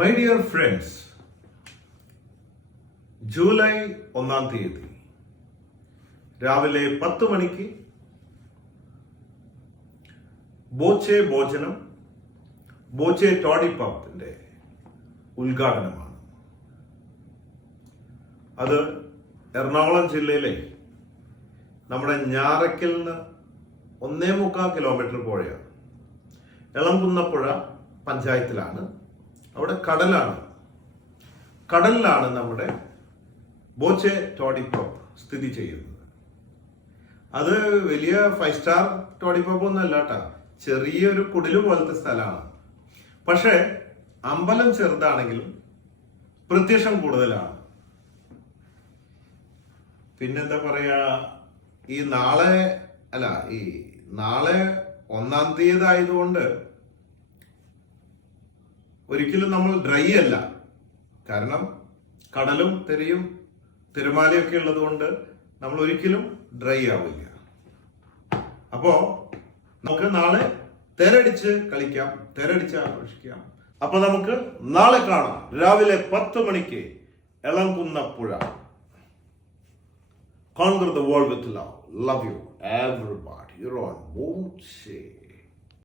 My dear friends July ഒന്നാം തീയതി രാവിലെ പത്ത് മണിക്ക് ബോച്ചെ ഭോജനം ബോച്ചെ ടോഡി പമ്പിന്റെ ഉദ്ഘാടനമാണ്. അത് എറണാകുളം ജില്ലയിലെ നമ്മുടെ ഞാറയ്ക്കൽ നിന്ന് ഒന്നേ മുക്കാൽ കിലോമീറ്റർ പുഴയാണ് എളംകുന്നപ്പുഴ പഞ്ചായത്തിലാണ് അവിടെ കടലാണ്. കടലിലാണ് നമ്മുടെ ബോച്ചെ ടോഡി പബ് സ്ഥിതി ചെയ്യുന്നത്. അത് വലിയ ഫൈവ് സ്റ്റാർ ടോഡി പബ് ഒന്നും അല്ല കേട്ടാ ചെറിയൊരു കുടിൽ പോലത്തെ സ്ഥലമാണ്. പക്ഷേ അമ്പലം ചെറുതാണെങ്കിലും പ്രത്യക്ഷം കൂടുതലാണ്. പിന്നെന്താ പറയാ ഈ നാളെ അല്ല ഈ നാളെ ഒന്നാം തീയതി ആയതുകൊണ്ട് ഒരിക്കലും നമ്മൾ ഡ്രൈ അല്ല. കാരണം കടലും തെരയും തിരമാലയൊക്കെ ഉള്ളത് കൊണ്ട് നമ്മൾ ഒരിക്കലും ഡ്രൈ ആവില്ല. അപ്പോ നമുക്ക് നാളെ തെരടിച്ച് കളിക്കാം തെരടിച്ച് ആഘോഷിക്കാം. അപ്പൊ നമുക്ക് നാളെ കാണാം. രാവിലെ പത്ത് മണിക്ക് ഇളങ്കുന്ന പുഴ. Congress world with love love you Love you on Moon